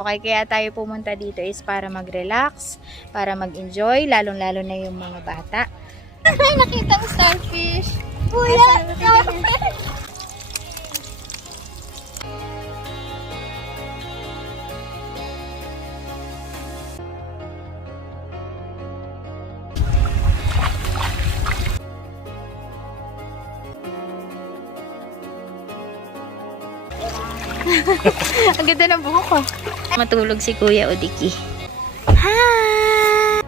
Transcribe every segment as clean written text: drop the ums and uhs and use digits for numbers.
Okay, kaya tayo pumunta dito is para mag-relax, para mag-enjoy, lalong-lalo na yung mga bata. Ay, nakita ang starfish! Kuya! Ang ganda ng buhok ko. Matulog si Kuya Odiki. Hi!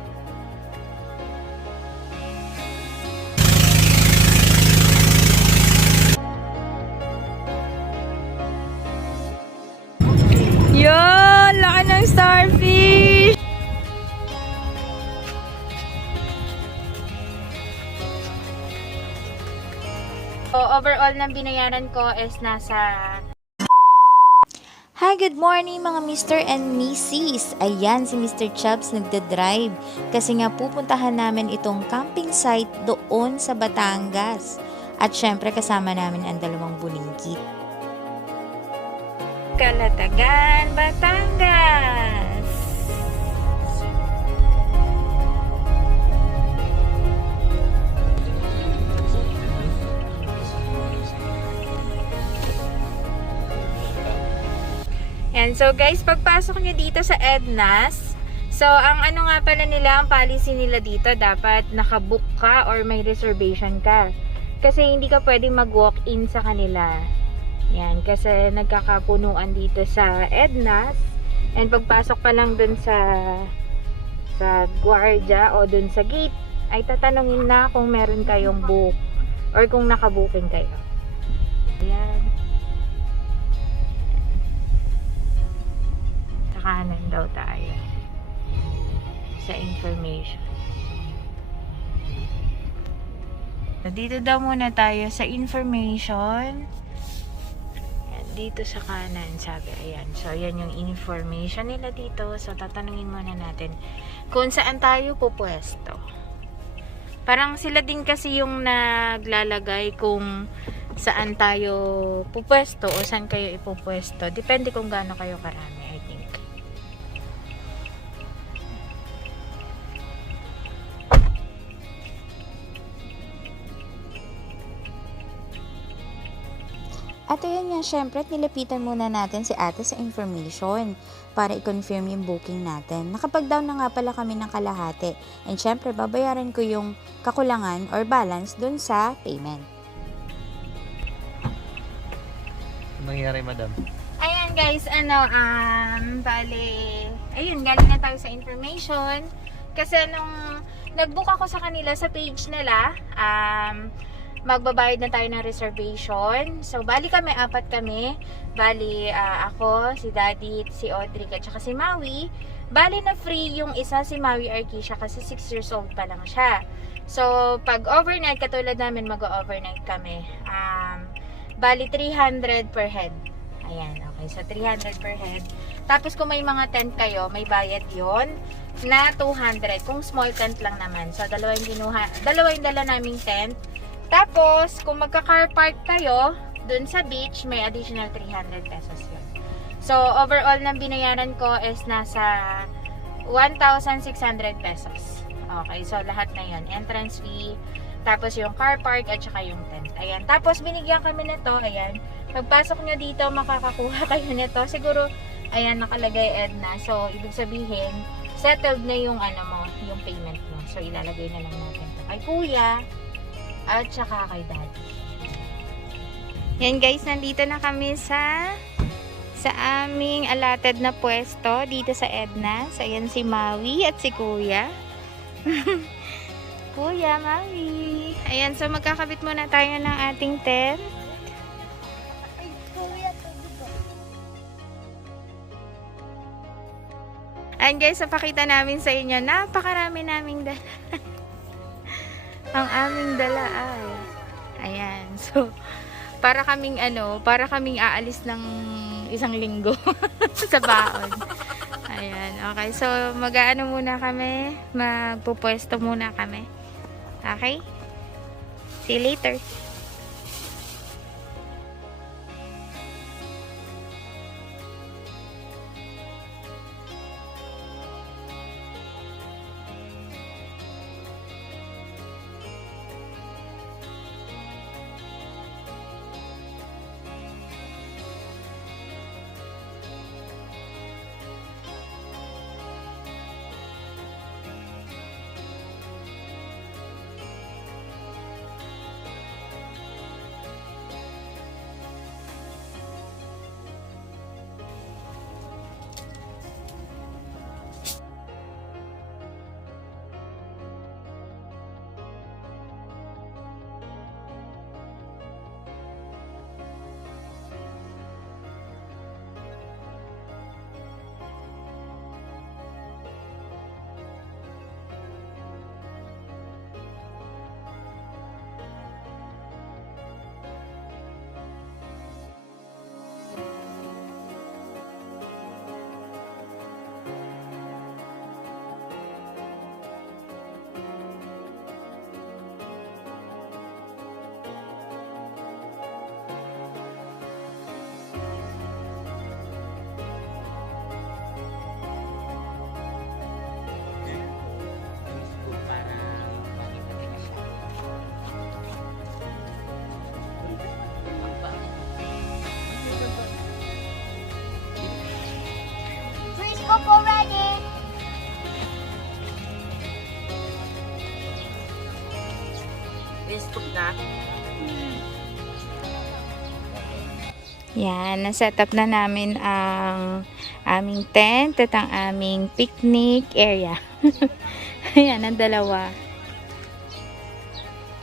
Yon! Laki ng starfish! So, overall ng binayaran ko is nasa... Hi, good morning mga Mr. and Mrs. Ayan, si Mr. Chubbs nagda-drive kasi nga pupuntahan namin itong camping site doon sa Batangas. At syempre kasama namin ang dalawang bulingkit. Calatagan, Batangas! Yan. So guys, pagpasok nyo dito sa Edna's, so ang ano nga pala nila, ang policy nila dito, dapat nakabook ka or may reservation ka. Kasi hindi ka pwedeng mag-walk-in sa kanila. Yan, kasi nagkakapunuan dito sa Edna's. And pagpasok pa lang dun sa guardia o dun sa gate, ay tatanungin na kung meron kayong book or kung nakabooking kayo. Ayan. Kanan daw tayo sa information. So, dito daw muna tayo sa information. Yan, dito sa kanan sabi, ayan. So yan yung information nila dito. So tatanungin muna natin kung saan tayo pupwesto. Parang sila din kasi yung naglalagay kung saan tayo pupwesto o saan kayo ipupwesto. Depende kung gaano kayo karami, I think. At ayun nga, syempre, nilapitan muna natin si ate sa information para i-confirm yung booking natin. Nakapag-down na nga pala kami ng kalahati. And syempre, babayaran ko yung kakulangan or balance dun sa payment. Anong nangyari, madam? Ayan guys, bale, ayun, galing na tayo sa information. Kasi nung nag-book ako sa kanila sa page nila, magbabayad na tayo ng reservation. So, bali kami, 4 kami. Bali, ako, si Daddy, si Audrey, at saka si Maui. Bali na free yung isa, si Maui Arquisha, kasi 6 years old pa lang siya. So, pag overnight, katulad namin, mag-overnight kami. Bali, 300 per head. Ayan, okay. So, 300 per head. Tapos, kung may mga tent kayo, may bayad yon na 200. Kung small tent lang naman. So, dalawa yung dala naming tent. Tapos, kung magka-car park kayo, dun sa beach, may additional 300 pesos yun. So, overall na binayaran ko is nasa 1,600 pesos. Okay, so lahat na yun. Entrance fee, tapos yung car park, at saka yung tent. Ayan. Tapos, binigyan kami nito. Ayan. Pagpasok nyo dito, makakakuha kayo nito. Siguro, ayan, nakalagay Edna. So, ibig sabihin, settled na yung, yung payment mo. So, ilalagay na lang natin ito kay Kuya. At saka kay Daddy. Yan guys, nandito na kami sa aming allotted na pwesto dito sa Edna's. Ayan si Maui at si Kuya. Kuya, Maui. Ayan, so magkakabit muna tayo ng ating tent. Ayan guys, so pakita namin sa inyo, napakarami naming dala. Ang aming dala ay, ayan, so, para kaming aalis ng 1 linggo sa baon. Ayan, okay, so, mag-aano muna kami, magpupwesto muna kami. Okay? See you later. ko po ready. Facebook na. Yan, na-set up na namin ang aming tent at ang aming picnic area. Ayan, ang dalawa.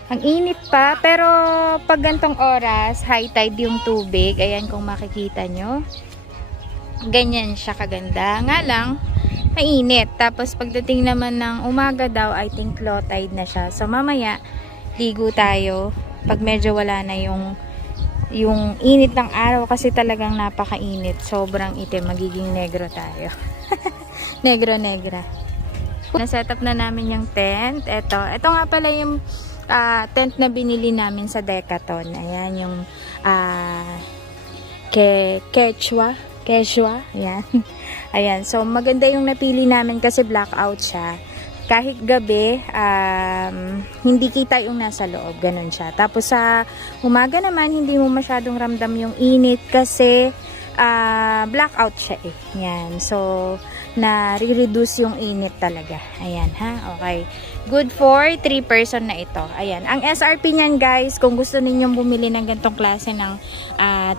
Ang init pa, pero pag gantong oras, high tide yung tubig. Ayan, kung makikita nyo. Ganyan siya kaganda. Nga lang, mainit. Tapos pagdating naman ng umaga daw, I think low tide na siya. So mamaya, ligo tayo pag medyo wala na yung init ng araw kasi talagang napakainit. Sobrang itim. Magiging negro tayo. Negro-negra. Na-set up na namin yung tent. Ito nga pala yung tent na binili namin sa Decathlon. Ayan yung Quechua. Ayan. Ayan. So maganda yung napili namin kasi blackout siya. Kahit gabi, hindi kita yung nasa loob. Ganun siya. Tapos sa umaga naman, hindi mo masyadong ramdam yung init kasi blackout siya eh. Yan. So, na-reduce yung init talaga. Ayan ha. Okay. Good for 3 person na ito. Ayan. Ang SRP niyan guys, kung gusto ninyong bumili ng ganitong klase ng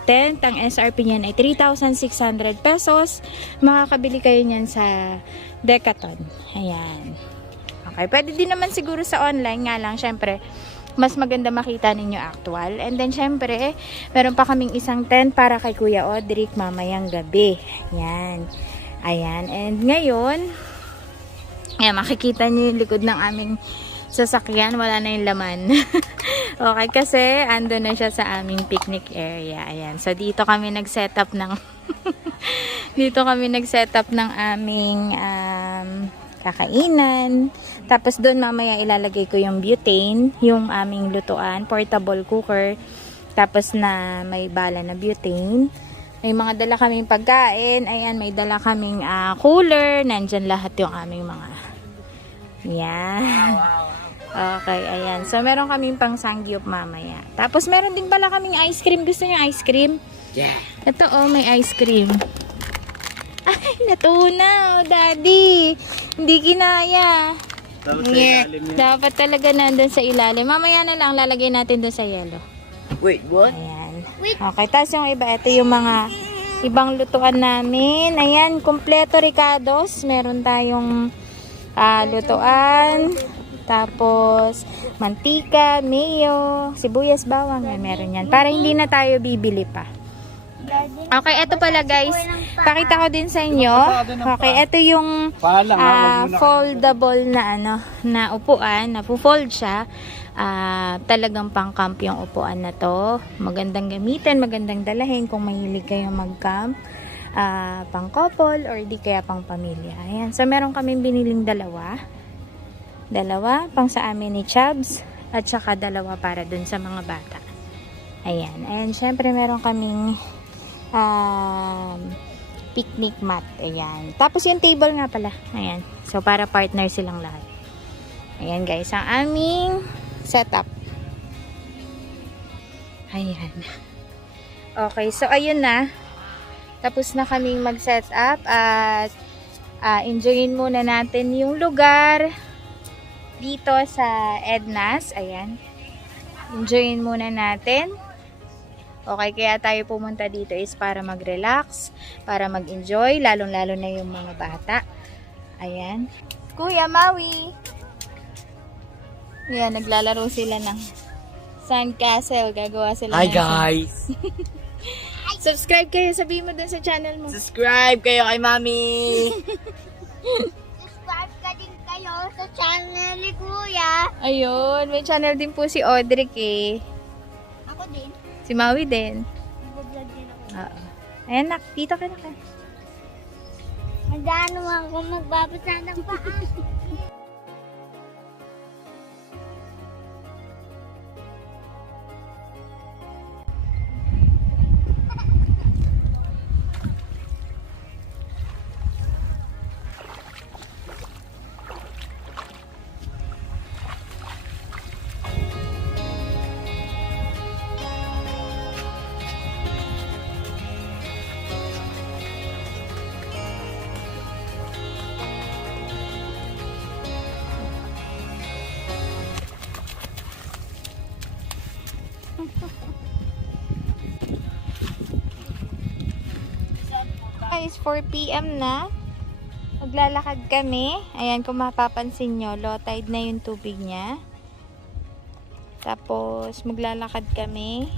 tent, ang SRP niyan ay 3,600 pesos. Makakabili kayo niyan sa Decathlon. Ayan. Okay, pwede din naman siguro sa online, nga lang syempre mas maganda makita ninyo actual. And then syempre, meron pa kaming isang tent para kay Kuya Audric mamayang gabi. Yan. Ayan. And ngayon, ayan, makikita nyo yung likod ng aming sasakyan. Wala na yung laman. Okay, kasi ando na siya sa aming picnic area. Ayan. So dito kami nag-set up ng aming kakainan. Tapos doon mamaya ilalagay ko yung butane, yung aming lutuan, portable cooker. Tapos na may bala na butane. May mga dala kaming pagkain. Ayan, may dala kaming cooler. Nandyan lahat yung aming mga... Yan. Okay, ayan. So, meron kaming pang sangyup mamaya. Tapos, meron din pala kaming ice cream. Gusto niyo ice cream? Yeah. Ito, oh, may ice cream. Ay, natuna, oh, daddy. Hindi kinaya. Dapat talaga nandun sa ilalim. Mamaya na lang, lalagay natin dun sa yelo. Wait, what? Ayan. Okay, tapos yung iba, ito yung mga ibang lutuan namin. Ayan, kompleto Ricados. Meron tayong lutuan. Tapos, mantika, mayo, sibuyas, bawang. Yan, meron yan. Para hindi na tayo bibili pa. Okay, eto pala guys. Pakita ko din sa inyo. Okay, eto yung foldable na upuan. Napo-fold siya. Talagang pang-camp yung upuan na to. Magandang gamitin, magandang dalahin kung mahilig kayong mag-camp. Pang-couple or di kaya pang-pamilya. Ayan. So, meron kaming biniling dalawa, pang sa amin ni Chubbs. At saka dalawa para dun sa mga bata. Ayan. And syempre meron kaming picnic mat. Ayan. Tapos yung table nga pala. Ayan. So, para partner silang lahat. Ayan guys. Ang aming setup. Ayan. Okay. So, ayun na. Tapos na kaming mag-set up. At enjoyin muna natin yung lugar dito sa Edna's. Ayan. Enjoyin muna natin. Okay, kaya tayo pumunta dito is para mag-relax, para mag-enjoy, lalong-lalo na yung mga bata. Ayan. Kuya Maui! Ayan, naglalaro sila ng sandcastle. Gagawa sila Hi ng guys! Subscribe kayo, sabihin mo dun sa channel mo. Subscribe kayo kay Mami! Subscribe ka din kayo sa channel ni Kuya. Ayun, may channel din po si Audric eh. Ako din. Si Maui din. Nag-vlog din ako. Oo. Ayan, nak, dito ka na ka. Magdaan naman ako magbabasa ng paa. 4 p.m. na. Maglalakad kami. Ayan, kung mapapansin nyo, low tide na yung tubig niya. Tapos, maglalakad kami.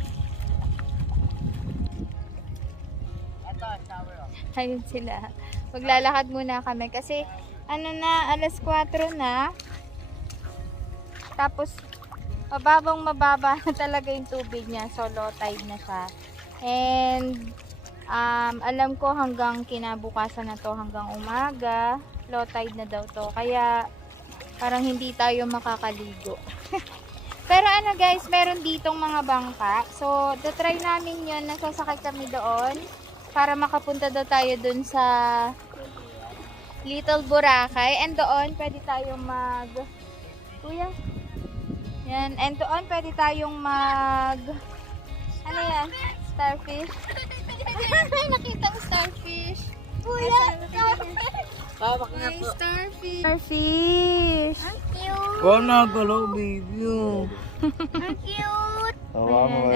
Ayun sila. Maglalakad muna kami kasi ano na, alas 4 na. Tapos mababa na talaga yung tubig niya. So low tide na siya. And alam ko hanggang kinabukasan na to, hanggang umaga, low tide na daw to. Kaya parang hindi tayo makakaligo. Pero ano guys, meron ditong mga bangka. So try namin yun, nasasakay kami doon. Para makapunta daw tayo dun sa Little Boracay. And doon, pwede tayong Kuya? Yan. And doon, pwede tayong ano yan? Starfish? Nakita ko starfish. Kuya! Pawak nga po. Starfish! Starfish! Ang cute. Wow, nagalaw, baby. Ang cute.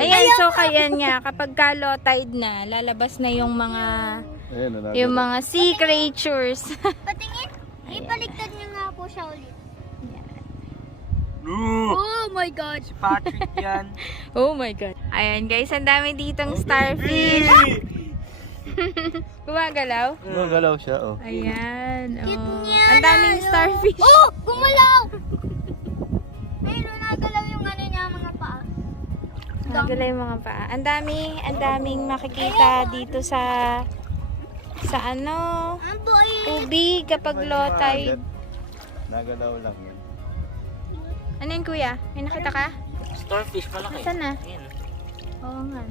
Ayan, so kaya nga, kapag ka low tide na, lalabas na yung mga sea creatures. Patingin. Ipaligtad niyo nga po siya ulit. No! Oh my God. Si Patrick yan. Oh my God. Ayan guys, ang dami ditong starfish. Gumagalaw? Gumagalaw siya, oh. Ayan. Cute Oh. niya, Ang daming lalo. starfish. Oh! Gumalaw! Ayun, nagalaw yung ano niya, mga paa. Nagalaw yung mga paa. Ang daming makikita dito sa ano, Ang boy. tubig kapag low tide. Nagalaw lang yun. Ano yun kuya? May nakita ka? Starfish malaki. Saan na? Ayan. Oo nga.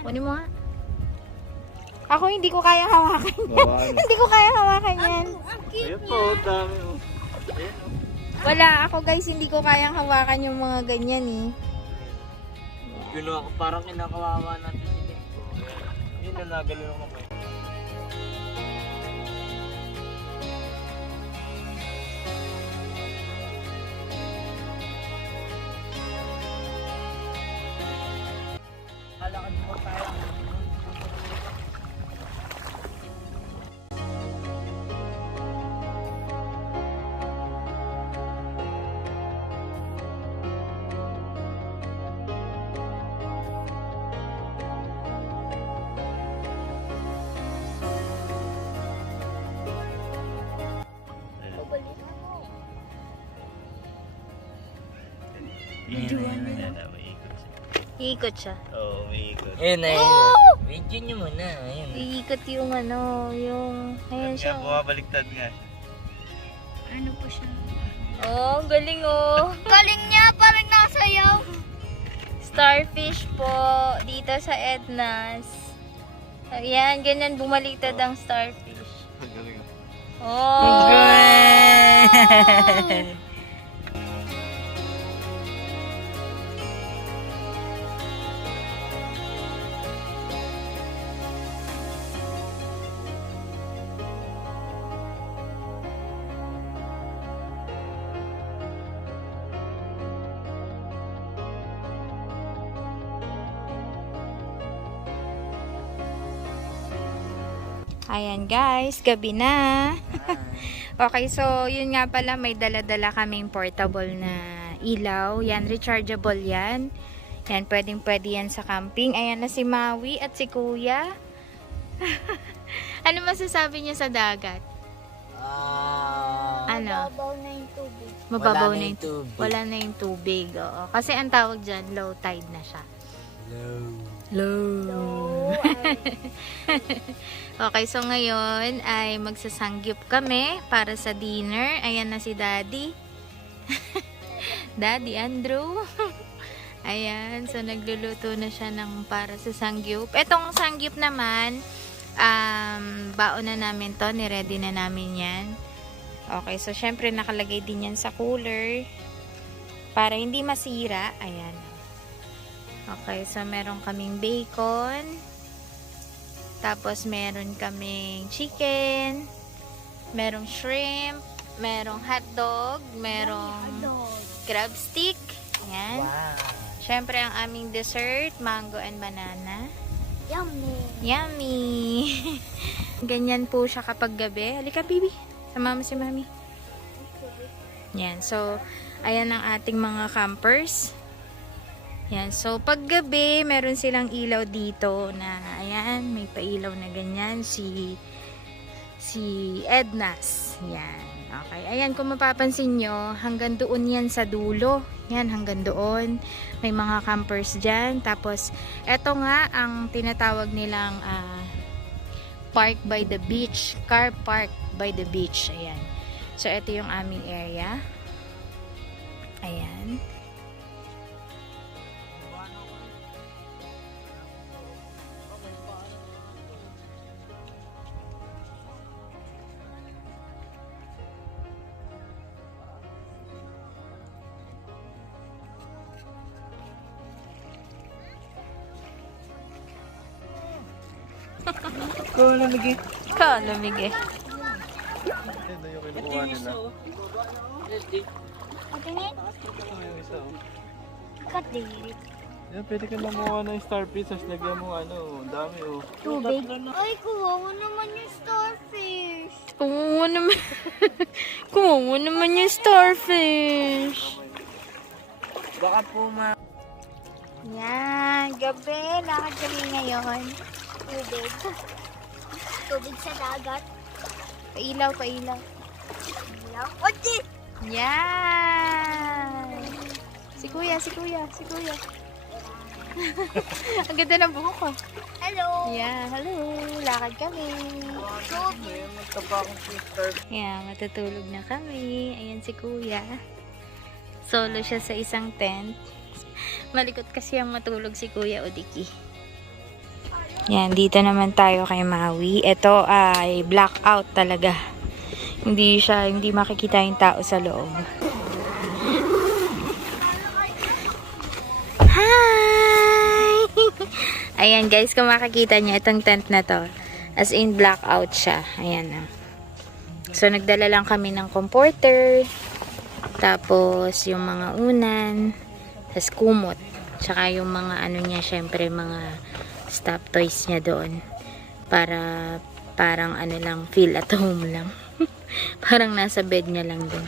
Kunin mo nga. Ako hindi ko kaya hawakan. Hindi ko kaya hawakan yan. Ang cute Ayun niya. po, dami, oh. Wala, ako guys, hindi ko kayang hawakan yung mga ganyan eh. Ginawa ko parang kinakawawa natin. Yun na nagalaw yung kamay. Halakad mo tayo. Iikot siya. Oo, may ikot. Ayun na yun. Video nyo muna. Ayun. Iikot yung ano, yung... Ayan siya. Bumabaliktad nga siya. Ano po siya? Oh, galing oh. Galing niya, parang nasayaw. Starfish po dito sa Edna's. Ayan, ganyan bumaliktad ang starfish. Galing. Oh! Ayan guys, gabi na. Okay, so yun nga pala, may dala-dala kaming portable na ilaw. Yan, rechargeable yan. Yan, pwedeng-pwede yan sa camping. Ayan na si Maui at si Kuya. Ano masasabi niyo sa dagat? Ano? Babaw na yung tubig. Mababaw Wala na na yung yung tubig. Wala na yung tubig. Oo. Kasi ang tawag dyan, low tide na siya. Low. Okay, so ngayon ay magsasangyup kami para sa dinner. Ayan na si Daddy. Daddy Andrew. Ayan, so nagluluto na siya ng para sa sangyup. Etong sangyup naman, baon na namin to, ni-ready na namin yan. Okay, so syempre nakalagay din yan sa cooler para hindi masira. Ayan. Okay, so meron kaming bacon. Tapos meron kaming chicken. Merong shrimp. Merong hotdog. Merong crab stick. Ayan. Wow. Syempre ang aming dessert, mango and banana. Yummy. Yummy! Ganyan po siya kapag gabi. Halika, baby. Sama mo si mami. Yan. So, ayan ang ating mga campers. Yan. So, pag gabi, meron silang ilaw dito na, ayan, may pailaw na ganyan. Si Ednas. Yan. Okay. Ayan, kung mapapansin nyo, hanggang doon yan sa dulo. Yan, hanggang doon. May mga campers dyan. Tapos, eto nga ang tinatawag nilang park by the beach. Car park by the beach. Ayan. So, eto yung aming area. Ayan. Ikaw namigi. Ikaw, lumigi. Ito yung kinukuha nila. Patingin. Ito yung isa. Kadiri. Yan, pwede ka mamuha ng starfish. Tapos lagyan mo ano, dami oh. Tubig. Ay, kuwawa naman yung starfish. Kumawa naman. Kumawa naman yung starfish. Baka po Yan, gabi. Lakad kami ngayon. Tubig. Tubig sa dagat. Pailaw, pailaw. Ilaw. Odi! Yan. Si kuya, si kuya, si kuya. Ang ganda ng buhok ko. Hello. Yeah, hello. Lakad kami. Tubig. Magkapakong sister. Yeah, matutulog na kami. Ayan si kuya. Solo siya sa isang tent. Malikot kasi ang matulog si Kuya Odiki. Yan, dito naman tayo kay Maui. Ito ay blackout talaga. Hindi makikita yung tao sa loob. Hi! Ayan guys, kung makikita nyo, itong tent na to. As in, blackout siya. Ayan na. So, nagdala lang kami ng comforter. Tapos, yung mga unan. Tapos, kumot. Tsaka yung mga ano niya, syempre, mga stop toys niya doon. Para, parang ano lang, feel at home lang. Parang nasa bed niya lang din.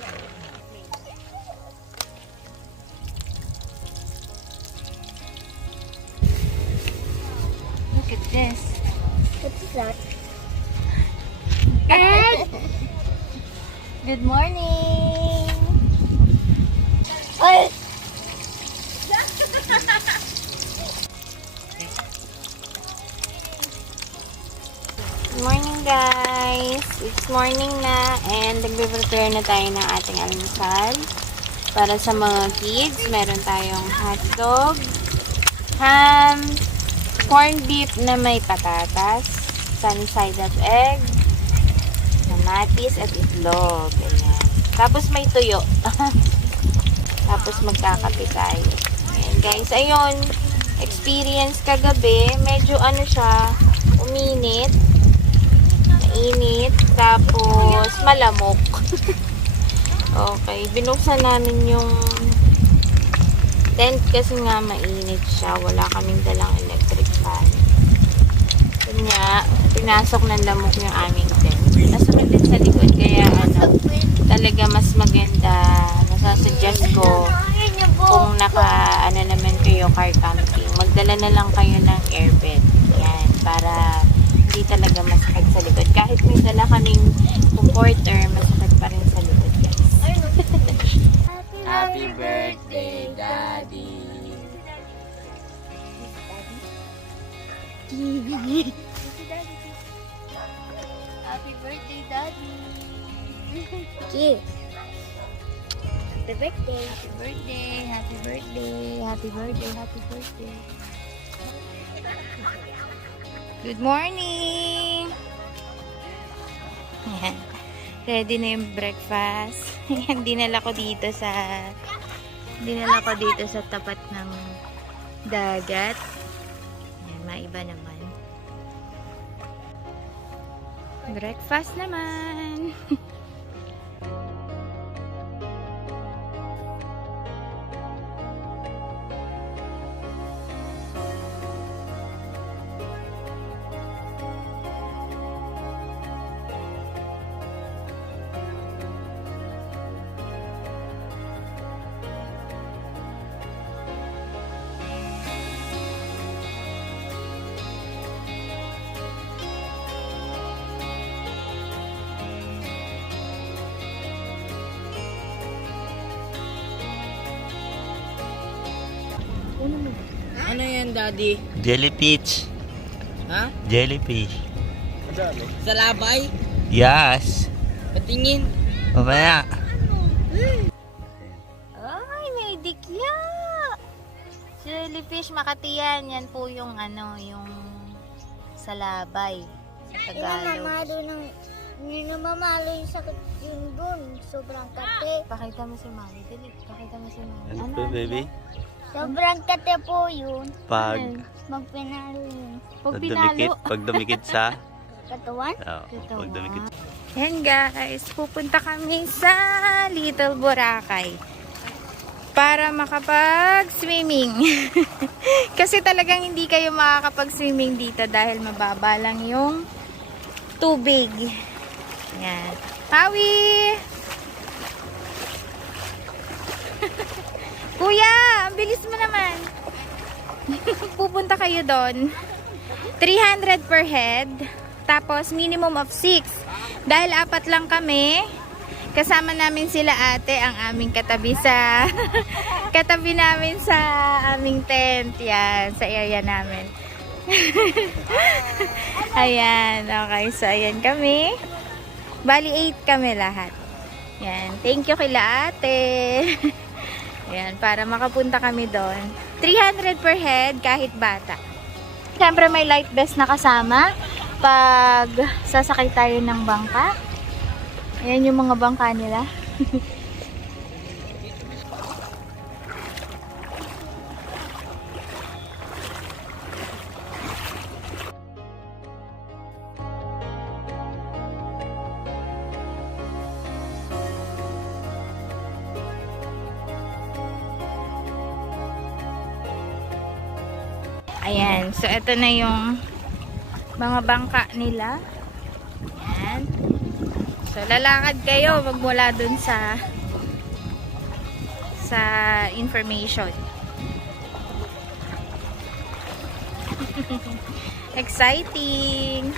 Look at this. What's that? Egg! Good morning! Ay! Good morning guys! It's morning na and nagbe-prepare na tayo ng ating almusal. Para sa mga kids, meron tayong hotdog, ham, corned beef na may patatas, sunny side up egg, kamatis at itlog. Ayan. Tapos may tuyo. Tapos magkakape tayo. Ayan guys, ayun. Experience kagabi, medyo ano siya, uminit. Mainit. Tapos malamok. Okay, binuksan namin yung tent kasi nga mainit siya. Wala kaming dalang electric fan. Kanya, pinasok ng lamok yung aming tent. Nasunod din sa likod. Kaya ano, talaga mas maganda. Nasasuggest ko kung ano naman kayo car camping. Magdala na lang kayo ng airbed. Yan, para hindi talaga masakit sa likod. Kahit may dala kaming comforter, masakit pa rin sa likod. Happy birthday, Daddy. Happy birthday, Daddy. Kiss. Happy birthday. Happy birthday, happy birthday, happy birthday, happy birthday. Good morning! Ayan. Ready na yung breakfast. Ayan, dinala ko dito sa tapat ng dagat. Ayan, maiba naman. Breakfast naman! Ano yan, Daddy? Jellyfish. Ha? Jellyfish. Sa labay? Yes. Patingin. Mamaya. Ay, may dikya. Jellyfish, Makati yan. Yan po yung ano, yung salabay sa Tagalog. Hindi na mamalo yung sakit yun dun. Sobrang kate. Pakita mo si Mami. Dali, pakita mo si Mami. Ano to, baby? Sobrang kate po yun. Pag Magpinalo yun. Pag dumikit, pinalo. pag dumikit sa... Katawan? Oh, pag dumikit. Yan guys, pupunta kami sa Little Boracay para makapag-swimming. Kasi talagang hindi kayo makakapag-swimming dito dahil mababa lang yung tubig. Yan. Pawi! Kuya, ang bilis mo naman. Pupunta kayo doon. 300 per head. Tapos minimum of 6. Dahil 4 lang kami, kasama namin sila ate, ang aming katabi sa katabi namin sa aming tent. Yan, sa area namin. Ayan, okay. So, ayan kami. Bali, 8 kami lahat. Yan, thank you kila ate. Ayan, para makapunta kami doon. 300 per head, kahit bata. Siyempre, may life vest na kasama pag sasakay tayo ng bangka. Ayan yung mga bangka nila. Ayan, so ito na yung mga bangka nila. Ayan. So lalakad kayo magmula dun sa information. Exciting!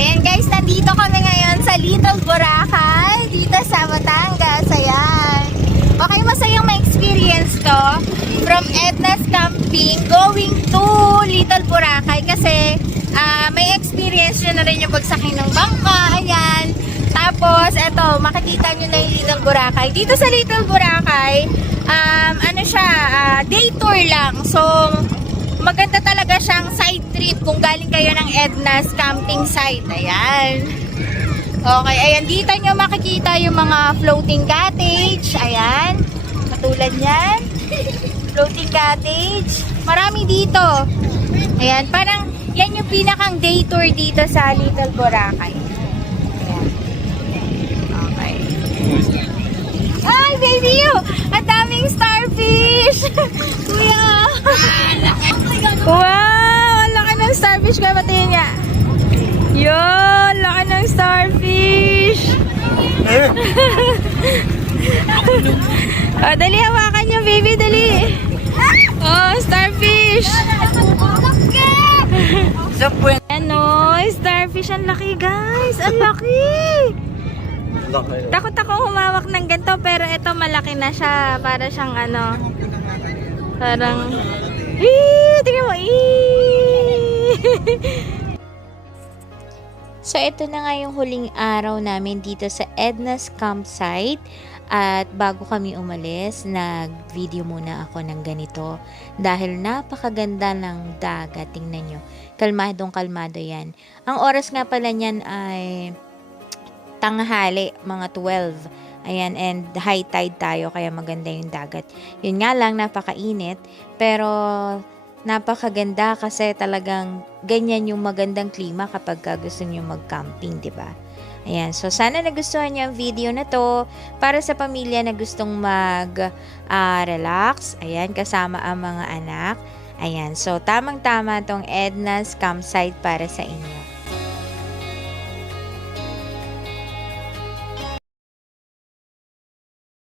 Ayan guys, nandito kami ngayon sa Little Boracay, dito sa Batangas. Ayan. Okay, masayang ma-experience to from Edna's Camping going to Little Boracay kasi may experience nyo na rin yung pagsakay ng bangka. Ayan. Tapos, eto, makikita nyo na yung Little Boracay. Dito sa Little Boracay, ano siya, day tour lang. So, maganda talaga siyang side trip kung galing kayo ng Edna's camping site. Ayan. Okay, ayan. Dito nyo makikita yung mga floating cottage. Ayan. Katulad yan. Floating cottage. Marami dito. Ayan. Parang yan yung pinakang day tour dito sa Little Boracay. Ayan. Okay. Ay, baby you! Ang daming starfish! Kuya! Wow! Ang laki ng starfish ka, patingin niya. Yun! Laki ng starfish! Oh, dali, hawakan niyo, baby, dali. Oh, starfish. Sa puwet. Ano, starfish, ang laki, guys. Ang laki. Takot ako humawak ng ganito, pero ito malaki na siya. Para siyang ano, parang, tingnan mo, So, ito na nga yung huling araw namin dito sa Edna's Campsite. At bago kami umalis, nag-video muna ako ng ganito. Dahil napakaganda ng dagat. Tingnan nyo. Kalmadong-kalmado yan. Ang oras nga pala niyan ay tanghali, mga 12. Ayan, and high tide tayo, kaya maganda yung dagat. Yun nga lang, napakainit. Pero napakaganda kasi talagang ganyan yung magandang klima kapag gusto nyo mag-camping, di ba? Ayan, so sana nagustuhan nyo ang video na to para sa pamilya na gustong mag-relax. Ayan, kasama ang mga anak. Ayan, so tamang-tama tong Edna's Campsite para sa inyo.